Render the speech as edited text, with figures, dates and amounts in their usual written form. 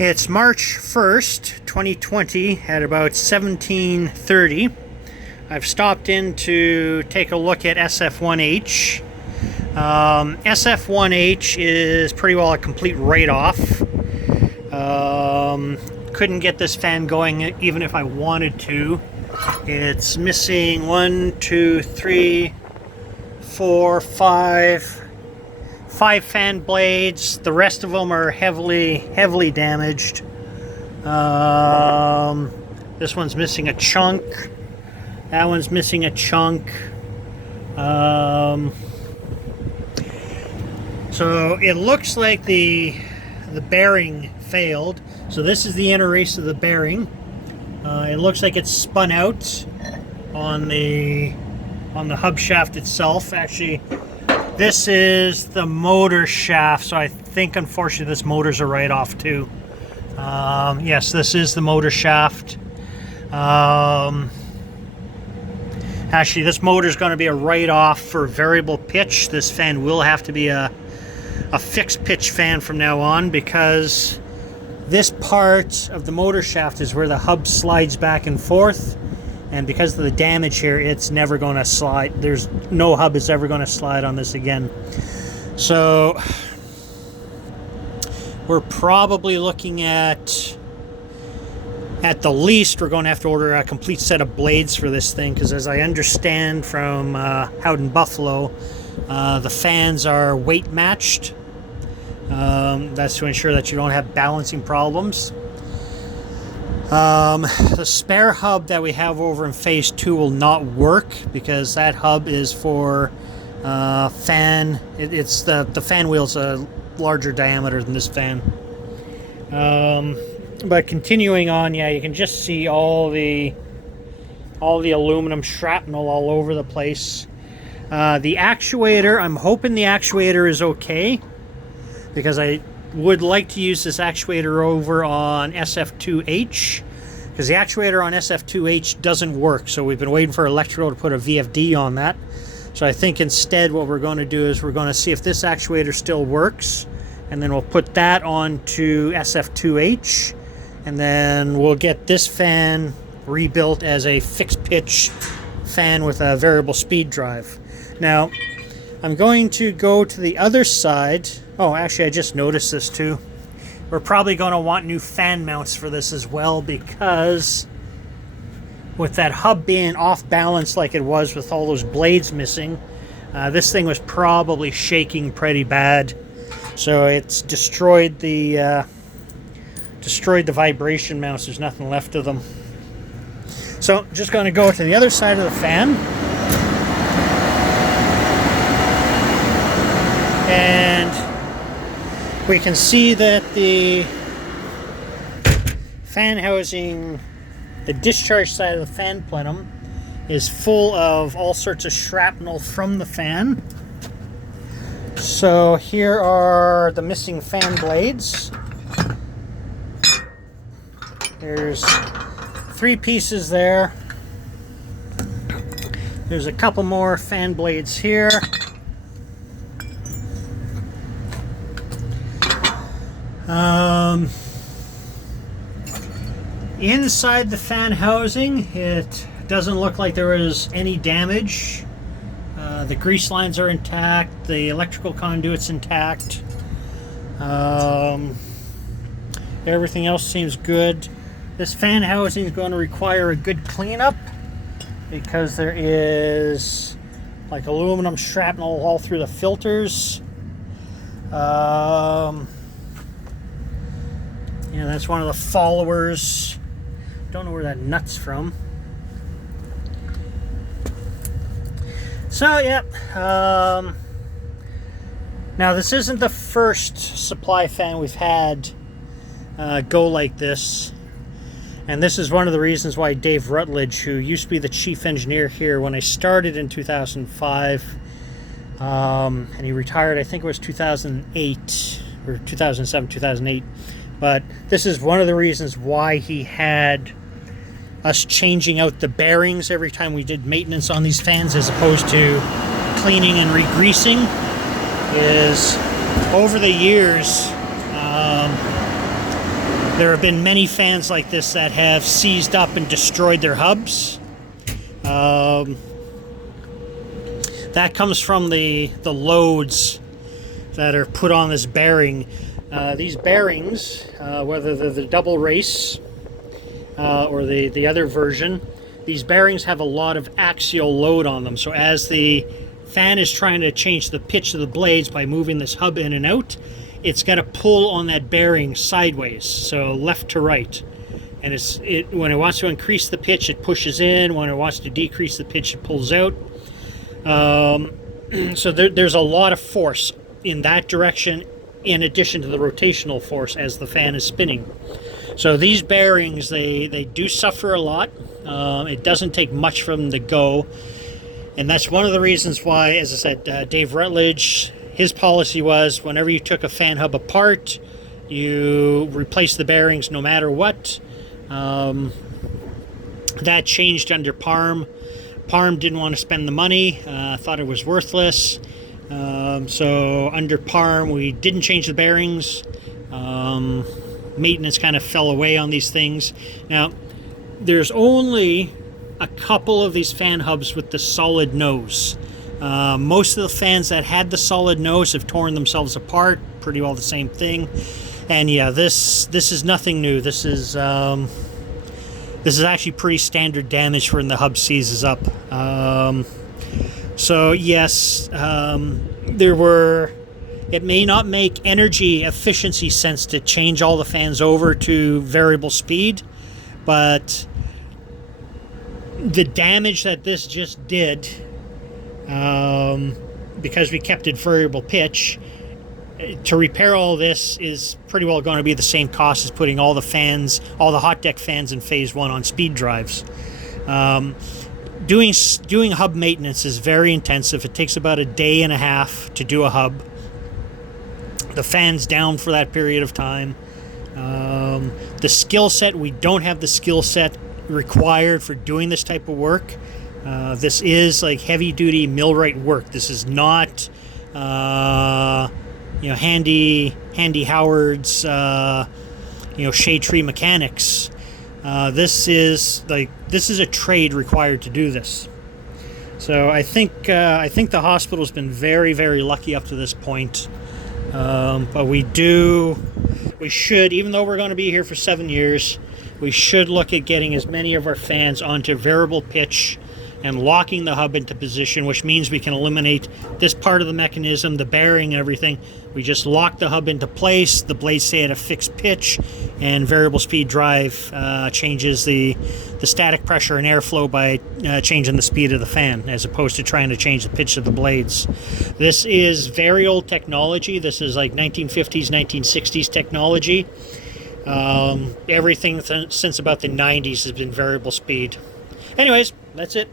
It's March 1st, 2020 at about 17:30. I've stopped in to take a look at SF-1H. SF-1H is pretty well a complete write-off. Couldn't get this fan going even if I wanted to. It's missing 5 fan blades. The rest of them are heavily damaged. This one's missing a chunk. That one's missing a chunk. So it looks like the bearing failed. So this is the inner race of the bearing. It looks like it's spun out on the hub shaft itself. Actually, this is the motor shaft, so I think unfortunately this motor's a write-off too. Yes, this is the motor shaft. Actually, this motor's going to be a write-off for variable pitch. This fan will have to be a fixed pitch fan from now on, because this part of the motor shaft is where the hub slides back and forth, and because of the damage here, it's never going to slide. There's no hub is ever going to slide on this again. So we're probably looking at the least, we're going to have to order a complete set of blades for this thing, because as I understand from Howden Buffalo, the fans are weight matched. That's to ensure that you don't have balancing problems. The spare hub that we have over in phase 2 will not work, because that hub is for fan. It's the fan wheel's a larger diameter than this fan. But continuing on, yeah, you can just see all the aluminum shrapnel all over the place. The actuator, I'm hoping the actuator is okay, because I would like to use this actuator over on SF-2H, because the actuator on SF-2H doesn't work. So we've been waiting for Electro to put a VFD on that. So I think instead what we're going to do is we're going to see if this actuator still works, and then we'll put that onto SF-2H, and then we'll get this fan rebuilt as a fixed pitch fan with a variable speed drive. Now, I'm going to go to the other side. Oh, actually, I just noticed this too. We're probably going to want new fan mounts for this as well, because with that hub being off balance like it was with all those blades missing, this thing was probably shaking pretty bad. So it's destroyed the vibration mounts. There's nothing left of them. So just going to go to the other side of the fan. And we can see that the fan housing, the discharge side of the fan plenum, is full of all sorts of shrapnel from the fan. So here are the missing fan blades. There's 3 pieces there. There's a couple more fan blades here. Inside the fan housing, it doesn't look like there was any damage. The grease lines are intact. The electrical conduit's intact. Everything else seems good. This fan housing is going to require a good cleanup, because there is like aluminum shrapnel all through the filters. Yeah, that's one of the followers. Don't know where that nut's from. So, yeah. Now, this isn't the first supply fan we've had go like this. And this is one of the reasons why Dave Rutledge, who used to be the chief engineer here when I started in 2005, and he retired, I think it was 2008, or 2007, 2008. But this is one of the reasons why he had us changing out the bearings every time we did maintenance on these fans, as opposed to cleaning and re-greasing, is over the years There have been many fans like this that have seized up and destroyed their hubs. That comes from the loads that are put on this bearing. These bearings, whether they're the double race or the other version, these bearings have a lot of axial load on them. So as the fan is trying to change the pitch of the blades by moving this hub in and out, it's got to pull on that bearing sideways, so left to right. And when it wants to increase the pitch, it pushes in. When it wants to decrease the pitch, it pulls out. So there's a lot of force in that direction, in addition to the rotational force as the fan is spinning. So these bearings, they do suffer a lot. It doesn't take much for them to go. And that's one of the reasons why, as I said, Dave Rutledge, his policy was whenever you took a fan hub apart, you replace the bearings no matter what. That changed under Parm. Parm didn't want to spend the money, thought it was worthless. So under Parm, we didn't change the bearings. Maintenance kind of fell away on these things. Now, there's only a couple of these fan hubs with the solid nose. Most of the fans that had the solid nose have torn themselves apart. Pretty well the same thing. And yeah, this is nothing new. This is actually pretty standard damage for when the hub seizes up. So yes, it may not make energy efficiency sense to change all the fans over to variable speed, but the damage that this just did, because we kept it variable pitch, to repair all this is pretty well going to be the same cost as putting all the fans, all the hot deck fans in phase 1 on speed drives. Doing hub maintenance is very intensive. It takes about a day and a half to do a hub. The fan's down for that period of time. The skill set, we don't have the skill set required for doing this type of work. This is like heavy duty millwright work. This is not Handy Howard's shade tree mechanics. This is a trade required to do this. So I think the hospital's been very, very lucky up to this point. But we should, even though we're going to be here for 7 years, we should look at getting as many of our fans onto variable pitch and locking the hub into position, which means we can eliminate this part of the mechanism, the bearing and everything. We just lock the hub into place, the blades stay at a fixed pitch, and variable speed drive changes the static pressure and airflow by changing the speed of the fan, as opposed to trying to change the pitch of the blades. This is very old technology. This is like 1950s, 1960s technology. Everything since about the 90s has been variable speed. Anyways, that's it.